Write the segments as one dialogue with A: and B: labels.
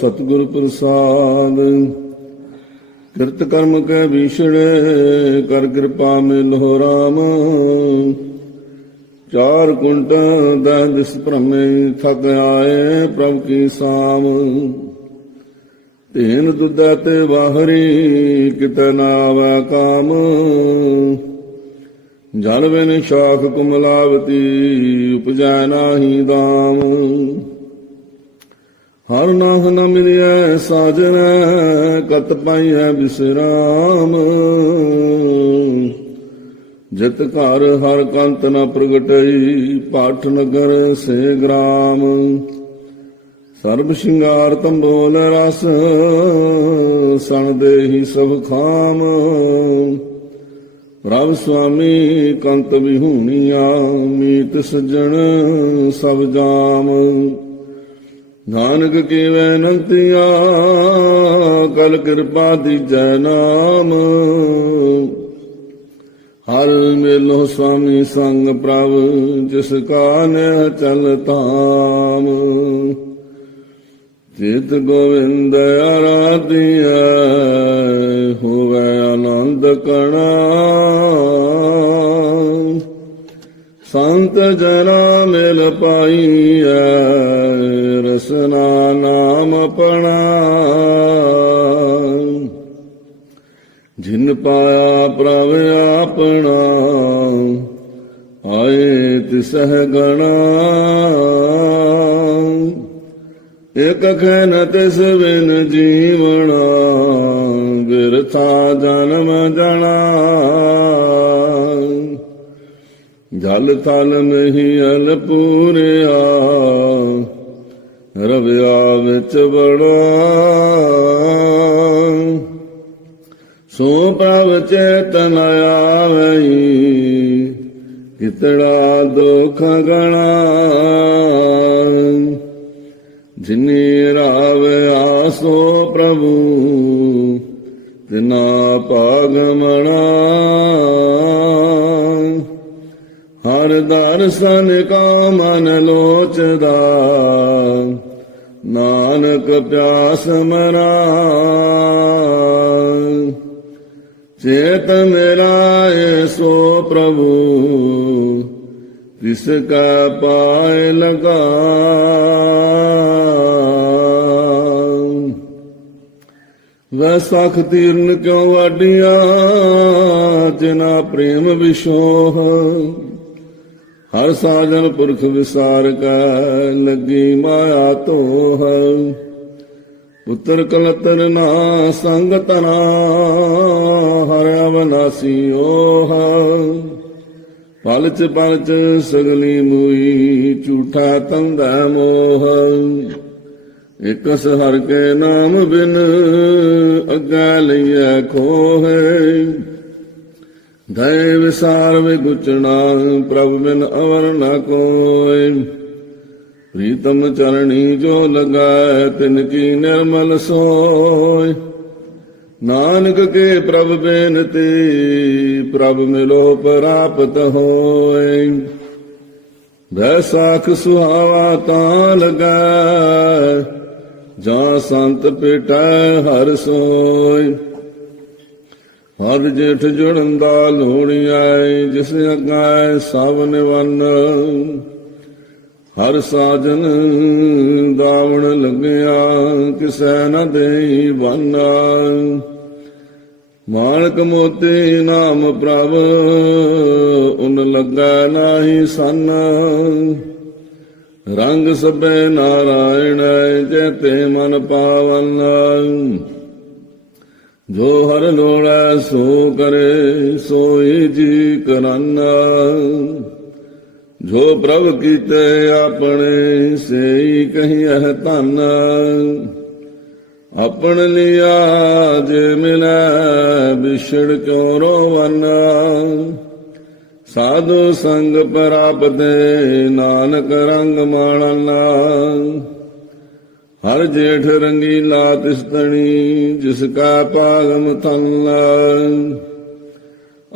A: ਸਤਿਗੁਰ ਪ੍ਰਸਾਦ। ਕਿਰਤ ਕਰਮ ਕੈ ਵੀਛੜੇ, ਕਰ ਕਿਰਪਾ ਮਿਲੋ ਰਾਮ। ਚਾਰ ਕੁੰਟ ਦਹ ਦਿਸ ਭ੍ਰਮੇ ਥਕ ਆਏ ਪ੍ਰਭ ਕੀ ਸਾਮ। ਤੇਨ ਦੁਦੈ ਤੇ ਬਾਹਰੀ, ਕਿਤੈ ਨਾਵੈ ਕਾਮ। ਜਲ ਬਿਨ ਸ਼ਾਖ ਕੁਮਲਾਵਤੀ, ਉਪਜੈ ਨਾਹੀ ਦਾਮ। ਹਰ ਨਾਮ ਨ ਮਿਲਿਆ ਸਾਜਨ, ਕਤ ਪਾਈਐ ਬਿਸਰਾਮ। ਜਿਤ ਘਰ ਹਰ ਕੰਤ ਨ ਪ੍ਰਗਟਈ, ਪਾਠ ਨਗਰ ਸੇ ਗ੍ਰਾਮ। ਸਰਬ ਸ਼ਿੰਗਾਰ ਤੰਬੋਲ ਰਸ, ਸਣ ਦੇਹੀ ਸਭ ਖਾਮ। ਪ੍ਰਭ ਸੁਆਮੀ ਕੰਤ ਵਿਹੂਣੀਆ, ਮੀਤ ਸਜਣ ਸਭ ਜਾਮ। ਨਾਨਕ ਕੀਵੈ ਨੰਤਿਆ ਕਲ ਕਿਰਪਾ ਦੀਜੈ ਨਾਮ। ਹਰ ਮੇਲੋ ਸੁਆਮੀ ਸੰਗ ਪ੍ਰਭ, ਜਿਸ ਕਾ ਨਹਿ ਚਲ ਤਾਮ ਚਿਤ ਗੋਵਿੰਦ ਆਰਾਧਿਆ ਹੋਵੇ ਆਨੰਦ ਕਣਾ। ਸੰਤ ਜਨਾ ਮਿਲ ਪਾਈਐ ਰਸਨਾ ਨਾਮ ਆਪਣਾ ਜਿਨ ਪਾਇਆ ਪ੍ਰਭ ਆਪਣਾ, ਆਏ ਤਿਸਹਿ ਗਣਾ। ਇਕ ਖੈਨ ਤਿਸ ਬਿਨ ਜੀਵਣਾ, ਬਿਰਥਾ ਜਨਮ ਜਣਾ। ਜਲ ਥਲ ਨਹੀਂ ਅਲ ਪੂਰਿਆ ਰਵਿਆ ਵਿੱਚ ਬੜਾ ਸੋ ਪ੍ਰਭ ਚੇਤਨ ਆਵਈ, ਕਿਤੜਾ ਦੁਖ ਗਣਾ। ਜਿਨੀ ਰਾਵੇ ਆਸੋ ਪ੍ਰਭੂ, ਤਿਨਾ ਪਾਗਮਣਾ ਹਰ ਦਰਸ਼ਨ ਕਾ ਮਨ ਲੋਚਦਾ ਨਾਨਕ ਪਿਆਸ ਮਰਾ ਚੇਤ ਮੇਰਾ ਏ ਸੋ ਪ੍ਰਭੂ, ਤਿਸ ਕਾ ਪਾਇ ਲਗਾ। ਵੈਸਾਖ ਤੀਰਨ ਕਿਉ ਵਾਡੀਆਂ ਜਿਨਾ ਪ੍ਰੇਮ ਵਿਸ਼ੋਹ ਹਰ ਸਾਜਨ ਪੁਰਖ ਵਿਸਾਰ ਕਾ, ਲੱਗੀ ਮਾਇਆ ਤੋਹ ਪੁੱਤਰ ਕਲਤਰ ਨਾ, ਸੰਗ ਤਨਾ ਹਰ ਅਵਨਾਸੀ ਓਹ ਪਲਚ ਪਲਚ ਸਗਲੀ ਮੂਈ, ਝੂਠਾ ਤੰਦਾ ਮੋਹ। ਇਕਸ ਹਰ ਕੇ ਨਾਮ ਬਿਨ, ਅੱਗਾ ਲਈਐ ਖੋਹੇ। ਦਇ ਵਿਸਾਰ ਵਿ ਗੁਚਣਾ ਪ੍ਰਭ ਬਿਨ ਅਵਰ ਨਾ ਕੋਇ। ਪ੍ਰੀਤਮ ਚਰਣੀ ਜੋ ਲਗਾਇ, ਤਿਨ ਕੀ ਨਿਰਮਲ ਸੋਇ। ਨਾਨਕ ਕੇ ਪ੍ਰਭ ਬੇਨਤੀ, ਪ੍ਰਭ ਮਿਲੋ ਪ੍ਰਾਪਤ ਹੋਇ। ਵੈਸਾਖ ਸੁਹਾਵਾ ਤਾਂ ਲਗਾ ਜਾਂ ਸੰਤ ਪੇਟੈ ਹਰ ਸੋਇ। ਹਰ ਜੇਠ ਜੁੜਨ ਦਾ ਲੋੜੀ ਆਏ, ਜਿਸ ਅਗਾਏ ਸਭ ਨਿਵਨ। ਹਰ ਸਾਜਨ ਦਾਵਣ ਲੱਗਿਆ, ਕਿਸੈ ਨ ਦੇਈ ਬਾਨਾ। ਮਾਨਕ ਮੋਤੀ ਨਾਮ ਪ੍ਰਭ, ਉਨ ਲੱਗਾ ਨਾਹੀ ਸੰਨ। ਰੰਗ ਸਭੇ ਨਾਰਾਇਣ ਜੇਤੇ ਮਨ ਪਾਵਨ। ਜੋ ਹਰ ਲੋੜੈ ਸੋ ਕਰੇ, ਸੋਈ ਜੀ ਕਰਨ ਜੋ ਪ੍ਰਭ ਕੀਤੇ ਆਪਣੇ, ਸੇਈ ਕਹੀਐ ਧਨ। ਆਪਣ ਲਿਆ ਜੇ ਮਿਲੈ ਵਿਛੜ ਕਿਉ ਰੋਵਨ? ਸਾਧੂ ਸੰਗ ਪ੍ਰਾਪਤੇ ਨਾਨਕ ਰੰਗ ਮਾਣਨਾ। ਹਰ ਜੇਠ ਰੰਗੀਲਾ ਤਿਸ ਤਣੀ ਜਿਸ ਕਾ ਪਾਗਮ ਥਨ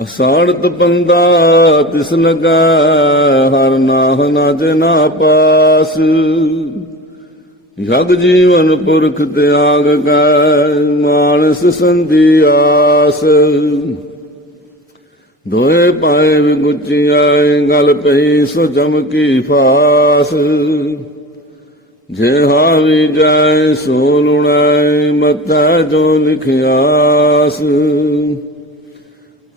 A: ਅਸਾੜਤ ਪੰਦਾ ਤਿਸ ਲਗਾ ਹਰ ਨਾਹ ਨਾ ਜਨਾ ਪਾਸ। ਜਗ ਜੀਵਨ ਪੁਰਖ ਤਿਆਗ ਕੈ ਮਾਨਸ ਸੰਧੀ ਆਸ। ਦੋਏ ਪਾਏ ਵਿਗੁਚਿਆਏ ਗਲ ਪਈ ਸੋ ਚਮਕੀ ਫਾਸ। ਜੇ ਹਾਵੀ ਜਾਏ ਸੋ ਲੁਣਾਏ ਮਤਾ ਜੋ ਲਿਖਿਆਸ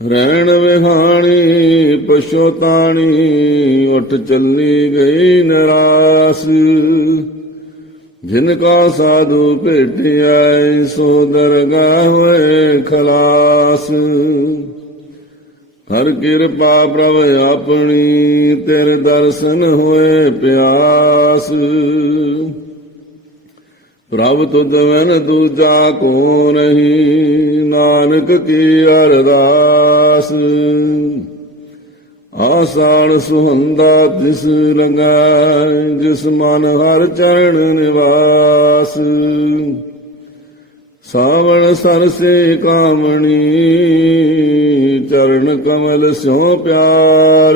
A: ਰਹਿਣ ਵਿਹਾਣੀ ਪਛੋਤਾਣੀ ਉਠ ਚੱਲੀ ਗਈ ਨਰਾਸ। ਜਿਨ ਕਾ ਸਾਧੂ ਭੇਟਿਆ ਸੋ ਦਰਗਾਹ ਹੋਏ ਖਲਾਸ। ਹਰ ਕਿਰਪਾ ਪ੍ਰਭ ਆਪਣੀ, ਤੇਰੇ ਦਰਸ਼ਨ ਹੋਏ ਪਿਆਸ। ਪ੍ਰਭ ਤੁਧ ਵਨ ਦੂਜਾ ਕੋ ਨਹੀਂ ਨਾਨਕ ਕੀ ਅਰਦਾਸ? ਆਸਾਨ ਸੁਹੰਦਾ ਤਿਸ ਲਗਾ ਜਿਸ ਮਨ ਹਰ ਚਰਨ ਨਿਵਾਸ। ਸਾਵਣ ਸਰਸੇ ਕਾਮਣੀ, ਚਰਨ ਕਮਲ ਸਿਉ ਪਿਆਰ।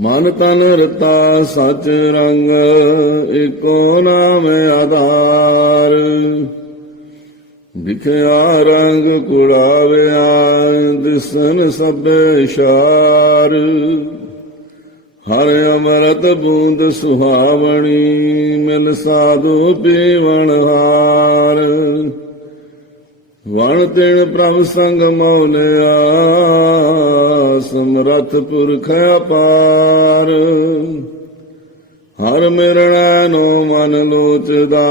A: ਮਨ ਤਨ ਰਤਾ ਸਚ ਰੰਗ ਏਕੋ ਨਾਮ ਆਧਾਰ। ਵਿਖਿਆ ਰੰਗ ਕੁੜਾਵਿਆ, ਦਿਸਨ ਸਭੇ ਸ਼ਾਰ। ਹਰ ਅਮਰਤ ਬੂੰਦ ਸੁਹਾਵਣੀ, ਮਿਲ ਸਾਧੂ ਪੀਵਣ ਹਾਰ। ਵਣ ਤਿਣ ਪ੍ਰਭ ਸੰਗ ਮౌਲਿਆ ਸਮਰਥ ਪੁਰਖ ਅਪਾਰ। ਹਰ ਮਿਰਣਾ ਨੋ ਮਨ ਲੋਚਦਾ,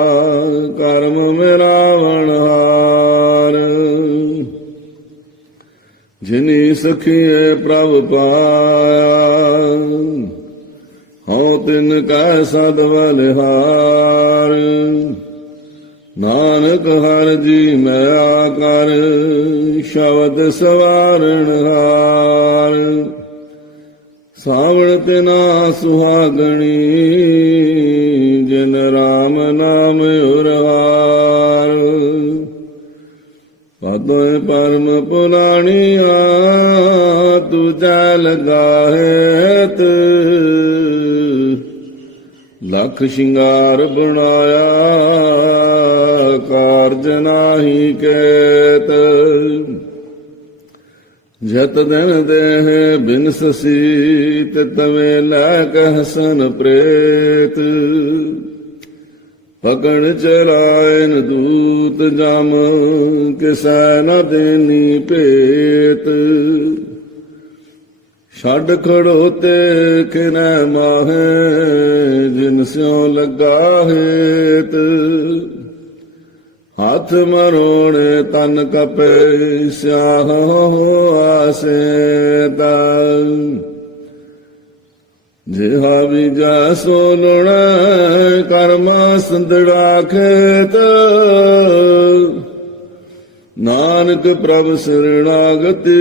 A: ਕਰਮ ਮੇਰਾ ਵਣਹਾਰ ਜਿਨੀ ਸਖੀਏ ਪ੍ਰਭ ਪਾਇਆ, ਹਉ ਤਿਨ ਕੈ ਸਦ ਬਲਿਹਾਰ। ਨਾਨਕ ਹਰ ਜੀ ਮੈਂ ਆਕਰ, ਸ਼ਬਦ ਸਵਾਰਣ ਹਾਰ। ਸਾਵਣ ਤੇ ਨਾ ਸੁਹਾਗਣੀ, ਜਨ ਰਾਮ ਨਾਮ ਉਰਵਾਰ ਪਦੋਏ ਪਰਮ ਪੁਰਾਣੀਆ ਤੁਜਾ ਲਗਾਹਤ। ਲਖ ਸ਼ਿੰਗਾਰ ਬਣਾਇਆ, ਕਾਰਜ ਨਾਹੀ ਕੇਤ। ਜਤ ਦਿਨ ਦੇਹ ਬਿਨ ਤਵੇ ਲੈ ਕਹਸਨ ਪ੍ਰੇਤ। ਪਕਣ ਚਲਾਇਨ ਦੂਤ ਜਮ, ਕਿਸੈ ਨ ਦੇਨੀ ਭੇਤ। ਛੱਡ ਖੜੋਤੇ ਕਿਨੈ ਮਾਹੇ, ਜਿਨ ਸਿਉ ਲੱਗਾ ਹੇਤ। ਹੱਥ ਮਰੋਣੇ ਤਨ ਕਪੇ ਸਿਆਹ ਆਸੇ ਤਾ ਜਿਹਾ ਵੀ ਜਾ ਸੋਲਣ ਕਰਮ ਸੰਦੜਾ ਖੇਤ। ਨਾਨਕ ਪ੍ਰਭ ਸਰਣਾਗਤੀ,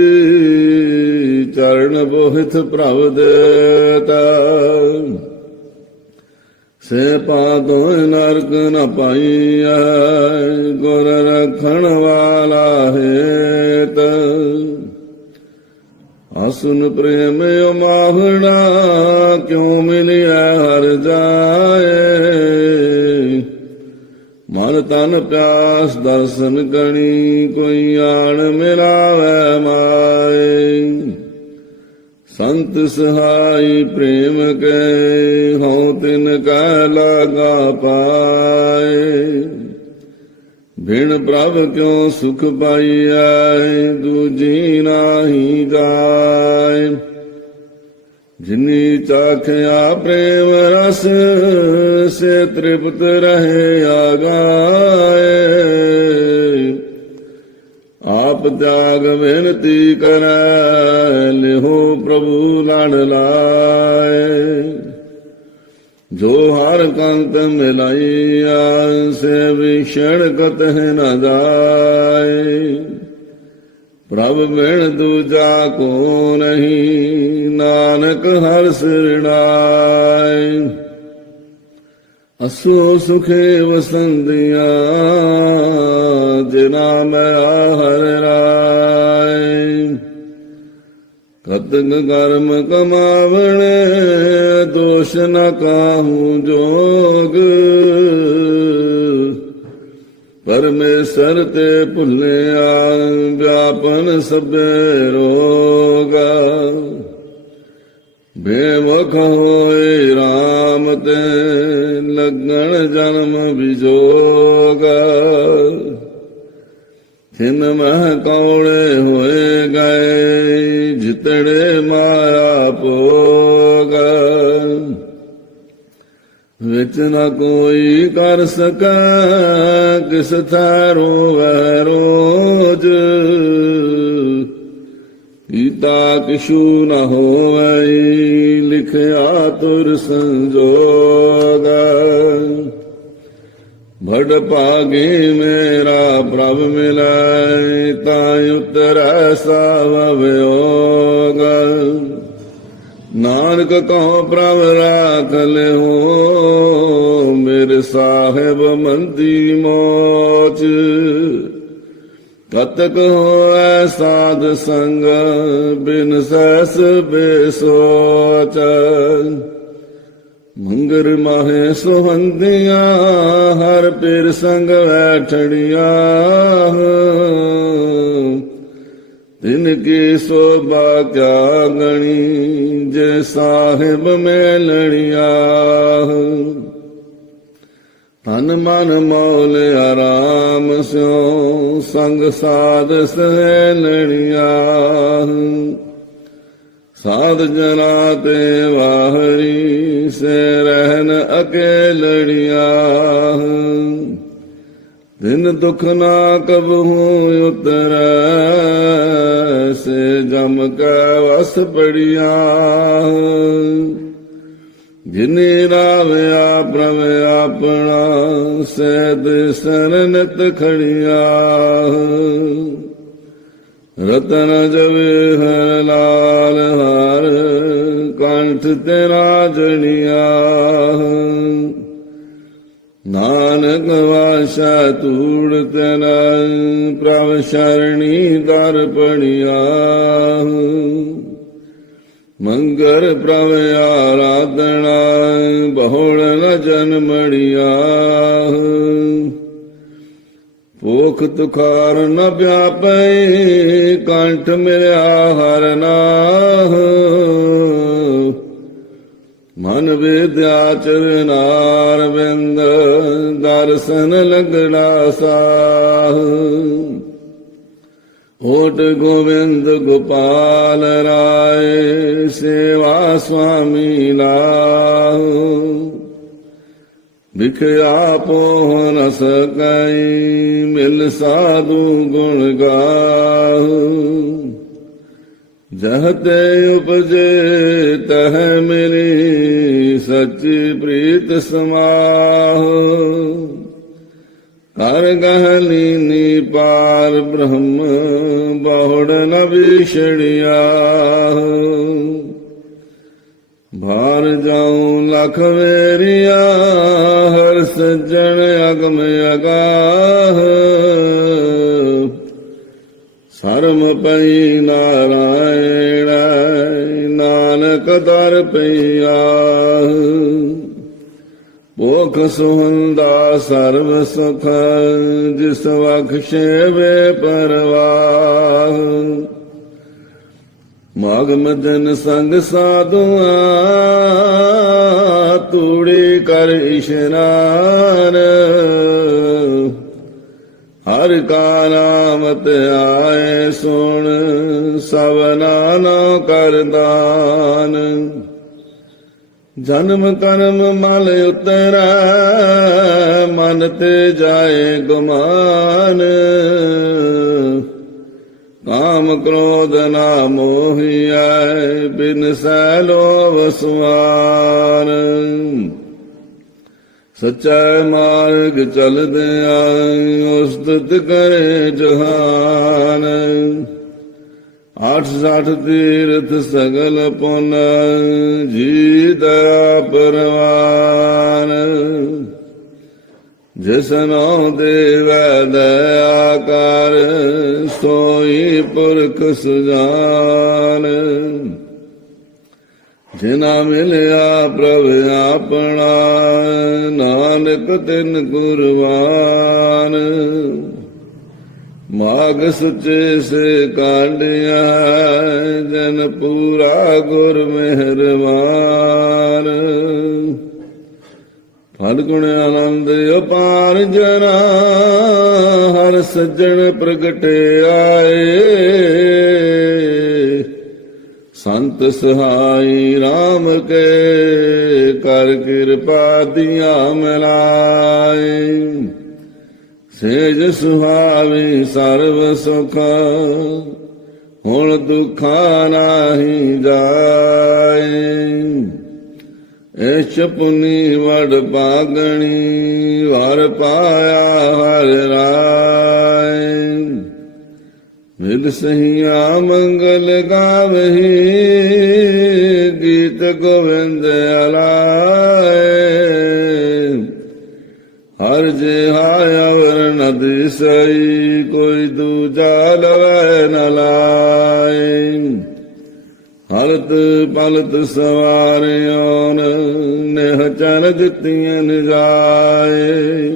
A: ਚਰਨ ਬੋਹਿਤ ਪ੍ਰਭ ਦੇਤਾ। ਸੇ ਪਾਦੋਂ ਨਰਕ ਨ ਪਾਈਐ ਗੁਰ ਰਖਣ ਵਾਲਾ ਹੇਤ। ਅਸੁਨ ਪ੍ਰੇਮ ਉਮਾਹਣਾ, ਕਿਉ ਮਿਲਿਆ ਹਰ ਜਾ ਮਨ ਤਨ ਪਿਆਸ ਦਰਸ਼ਨ ਕਣੀ ਕੋਈ ਆਣ ਮਿਲਾਵੇ ਮਾਏ। ਸੰਤ ਸਹਾਈ ਪ੍ਰੇਮ ਕੇ ਹਉ ਤਿਨ ਕਾ ਲਾਗਾ ਪਾਏ। ਬਿਨ ਪ੍ਰਭ ਕਿਉ ਸੁਖ ਪਾਈਐ, ਦੂਜੀ ਨਾਹੀ ਜਾਏ। ਜਿਨੀ ਚਾਖਿਆ ਪ੍ਰੇਮ ਰਸ ਸੇ ਤ੍ਰਿਪਤ ਰਹੇ ਆਗਾਏ। ਆਪ ਜਾਗ ਬੇਨਤੀ ਕਰੈ, ਲਿਹੋ ਪ੍ਰਭੂ ਲੜ ਲਾਏ। ਜੋ ਹਰ ਕੰਤ ਮਿਲਾਈਆ, ਸੇ ਵਿਛੜ ਕਤਹ ਨ ਜਾਏ। ਪ੍ਰਭ ਬਿਨ ਦੂਜਾ ਕੋ ਨਹੀਂ। ਨਾਨਕ ਹਰ ਸਿਰਣਾਏ ਅਸੋ ਸੁਖੇ ਵਸੰਦਿਆ ਜਿਨਾ ਮੈਂ ਹਰ ਰਾਏ ਕਤਕ ਕਰਮ ਕਮਾਵਣ, ਦੋਸ਼ ਨ ਕਾਹੂ ਜੋਗ। ਪਰਮੇਸ਼ਰ ਤੇ ਭੁੱਲਿਆ ਵਿਆਪਨ ਸਭੇ ਰੋਗਾ। ਬੇਮੁਖ ਹੋਏ RAM ਤੇ ਲੱਗਣ ਜਨਮ ਵਿਜੋਗਾ। ਥਿਨ ਮਹ ਕੌੜੇ ਹੋਏ ਗਏ, ਜਿਤੜੇ ਮਾਇਆ ਭੋਗਾ। ਵਿੱਚ ਨਾ ਕੋਈ ਕਰ ਸਕੈ, ਕਿਸ ਥਾਰੋ ਵੈ ਰੋਜ। ਕੀਤਾ ਕਿਛੂ ਨ ਹੋਵੈ, ਲਿਖਿਆ ਤੁਰ ਸੰਜੋਗ। ਭੜ ਭਾਗੇ ਮੇਰਾ ਪ੍ਰਭ ਮਿਲੈ ਤਾਂ ਉਤਰੈ ਸਭ ਵਿਯੋਗ ਨਾਨਕ ਕਹੋ ਪ੍ਰਭ ਰਾਖ ਲਿਓ, ਮੇਰੇ ਸਾਹਿਬ ਮੰਦੀ ਮੋਚ। ਕਤਕ ਹੋਐ ਸਾਧ ਸੰਗ, ਬਿਨ ਸੈਸ ਬੇਸੋਚ। ਮੰਗਰ ਮਾਹੇ ਸੁਹੰਦੀਆਂ, ਹਰ ਪੀਰ ਸੰਗ ਬੈਠੜੀਆਂ ਤਿਨ ਕੀ ਸੋਭਾ ਕਿਆ ਗਣੀ, ਜੇ ਸਾਹਿਬ ਮੇਲਣੀਆ। ਤਨ ਮਨ ਮੌਲ ਆਰਾਮ ਸਿਓ ਸੰਗ ਸਾਧ ਸਹਿਲਣੀਆ ਸਾਧ ਜਨਾ ਤੇ ਵਾਹਰੀ, ਸੇ ਰਹਿਨ ਅਕੇਲੜੀਆਂ ਦਿਨ ਦੁਖ ਨਾ ਕਬਹੂ ਉਤਰੈ, ਸੇ ਜਮ ਕੈ ਵਸ ਪੜਿਆ। ਜਿਨੇ ਰਾਵਿਆ ਪ੍ਰਭ ਆਪਣਾ ਸਹਿਦ ਸਰਨਤ ਖੜੀਆਂ। ਰਤਨ ਜਵੇ ਹਰ ਲਾਲ ਹਰ, ਕੰਠ ਤੇਰਾ ਜਣਿਆ ਨਾਨਕ ਵਾਸਾ ਤੂੜ ਤੇਰਾ, ਪ੍ਰਭ ਸ਼ਰਣੀ ਦਰ ਪੜਿਆ। ਮੰਗਰ ਪ੍ਰਭ ਆਰਾਧਨਾ, ਬਹੁੜ ਨ ਜਨਮੜਿਆ ਭੁਖ ਤੁਖਾਰ ਨ ਵਿਆਪੈ, ਕੰਠ ਮਿਲਿਆ ਹਰ ਨਾਹ। ਮਨ ਵਿਦਿਆ ਚਰਨਾਰ ਬਿੰਦ ਦਰਸ਼ਨ ਲਗੜਾ ਸਾਹ। ਓਟ ਗੋਵਿੰਦ ਗੋਪਾਲ ਰਾਏ, ਸੇਵਾ ਸੁਆਮੀ ਨਾਹ ਵਿਖਿਆ ਪੋਹ ਨ ਸਕਈ ਮਿਲ ਸਾਧੂ ਗੁਣ ਗਾਹੁ। ਜਹ ਤੇ ਉਪਜੇ, ਤਹ ਮੇਰੀ ਸੱਚੀ ਪ੍ਰੀਤ ਸਮਾਹੁ। ਹਰ ਗਹ ਪਾਰ ਬ੍ਰਹਮ ਬਹੁੜ ਨ ਵਿਛੜਿਆ। ਭਾਰ ਜਾਉ ਲਖ ਵੇਰੀਆ, ਹਰ ਸੱਜਣ ਅਗਮ ਅਗਾਹ। ਸਰਮ ਪਈ ਨਾਰਾਇਣ, ਨਾਨਕ ਦਰ ਪਈਆ। ਭੋਖ ਸੁਹੰਦਾ ਸਰਬ ਸੁਖ, ਜਿਸ ਬਖਸ਼ੇ ਵੇ ਪਰਵਾਹ। ਮਗਮ ਜਨ ਸੰਗ ਸਾਧੂਆਂ, ਤੂੜੀ ਕਰ ਇਸ਼ਨਾਨ। ਹਰ ਕਾ ਨਾਮ ਤੇ ਆਏ ਸੁਣ ਸਵਨਾ ਨਾ ਕਰਦਾਨ ਜਨਮ ਕਰਮ ਮਲ ਉਤਰੈ, ਮਨ ਤੇ ਜਾਏ ਗੁਮਾਨ। ਕਾਮ ਕ੍ਰੋਧ ਨਾ ਮੋਹਿਐ, ਬਿਨ ਸੈ ਲੋਭ ਸੁਆਨ। ਸਚੈ ਮਾਰਗ ਚਲਦੇ ਆਈ ਉਸਤਤ ਕਰੇ ਜਹਾਨ। ਆਠ ਸਾਠ ਤੀਰਥ ਸਗਲ ਪੁਨ ਜੀ ਦਇਆ ਪਰਵਾਨ। ਜਿਸਨੋ ਦੇਵੈ ਦਇਆ ਕਰ, ਸੋਈ ਪੁਰਖ ਸੁਜਾਨ। ਜਿਨਾ ਮਿਲਿਆ ਪ੍ਰਭ ਆਪਣਾ, ਨਾਨਕ ਤਿਨ ਕੁਰਬਾਨ ਮਾਗ ਸੁਚੇ ਸੇ ਕਾਂਡਿਆ, ਜਨ ਪੂਰਾ ਗੁਰ ਮਿਹਰਬਾਨ ਫਲ ਗੁਣ ਆਨੰਦ ਅਪਾਰ ਜਨਾ, ਹਰ ਸੱਜਣ ਪ੍ਰਗਟੇ ਆਏ। ਸੰਤ ਸਹਾਈ RAM ਕੇ, ਕਰ ਕਿਰਪਾ ਦਿਆ ਮਿਲਾਏ। ਸੇਜ ਸੁਹਾਵੀ ਸਰਬ ਸੁਖ। ਹੁਣ ਦੁਖਾ ਨਾਹੀ ਜਾਏ। ਐਸ਼ ਪੁਨੀ ਵੜ ਪਾਗਣੀ ਵਰ ਪਾਇਆ ਹਰ ਰਾਏ। ਵਿਦ ਸਹੀਆ ਮੰਗਲ ਗਾਵਹੀ, ਗੀਤ ਗੋਵਿੰਦ ਅਲਾਏ। ਹਰ ਜਿਹਾਇ ਅਵਰ ਨਦੀ ਸਈ, ਕੋਈ ਦੂਜਾ ਲਵੈ ਨ ਲਾਏ। ਹਲਤ ਪਲਤ ਸਵਾਰਿਓਨ, ਨਿਹ ਚਨ ਦਿੱਤੀਆਂ ਨਿਜਾਏ।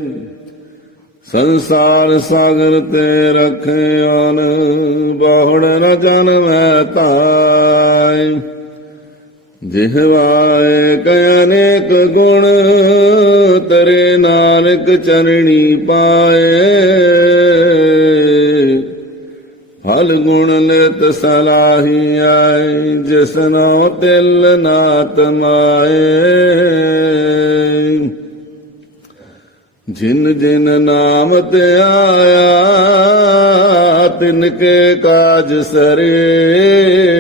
A: ਸੰਸਾਰ ਸਾਗਰ ਤੇ ਰਖਿਓਨ, ਬਹੁੜ ਨ ਜਨਮੈ ਤਾਈ ਜਿਹਵਾਏ ਕੈ ਅਨੇਕ ਗੁਣ, ਤਰੇ ਨਾਨਕ ਚਰਣੀ ਪਾਏ। ਫਲ ਗੁਣ ਨਿਤ ਸਲਾਹੀ ਆਏ ਜਿਸਨੋ ਤਿਲ ਨਾਤ ਤਮਾਏ ਜਿਨ ਜਿਨ ਨਾਮ ਤੇ ਆਇਆ, ਤਿਨ ਕੇ ਕਾਜ ਸਰੇ।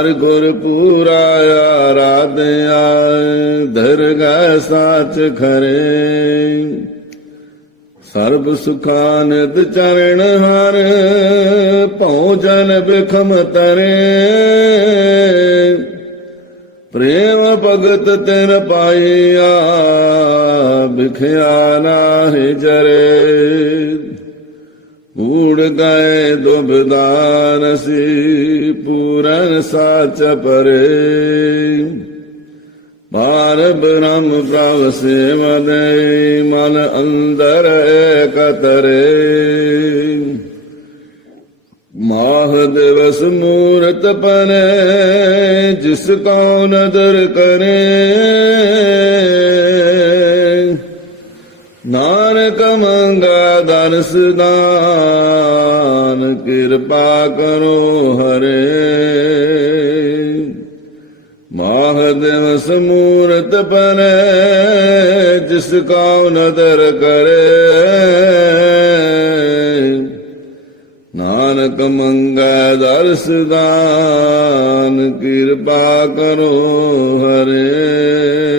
A: ਹਰ ਗੁਰ ਪੂਰਾ ਆਰਾਧਿਆ, ਦਰਗਾਹ ਸਾਚ ਖਰੇ। ਸਰਬ ਸੁਖਾ ਨਿਤ ਚਰਨ ਹਰ, ਭਉ ਜਨ ਬਿਖਮ ਤਰੇ। ਪ੍ਰੇਮ ਭਗਤ ਤਿਨ ਪਾਈਆ ਬਿਖਿਆ ਨਾਹਿ ਜਰੇ। ਊੜ ਗਏ ਦੁਬਦਾਨ ਸੀ ਪੂਰਨ ਸਾਚ ਪਰੇ। ਬਾਰ ਬ੍ਰਹਮ ਪ੍ਰਭ ਸੇਵਦੇ ਮਨ ਅੰਦਰ ਏਕਤਰੇ। ਮਾਹ ਦਿਵਸ ਮੂਰਤ ਪਨੇ, ਜਿਸ ਕੋ ਨਦਰ ਕਰੇ। ਨਾਨਕ ਮੰਗਾ ਦਰਸ ਦਾਨ, ਕਿਰਪਾ ਕਰੋ ਹਰੇ। ਮਾਹ ਦਿਵਸ ਮੂਰਤ ਪਨੇ ਜਿਸ ਕੋ ਨਦਰ ਕਰੇ। ਨਾਨਕ ਮੰਗਾ ਦਰਸ ਦਾਨ, ਕਿਰਪਾ ਕਰੋ ਹਰੇ।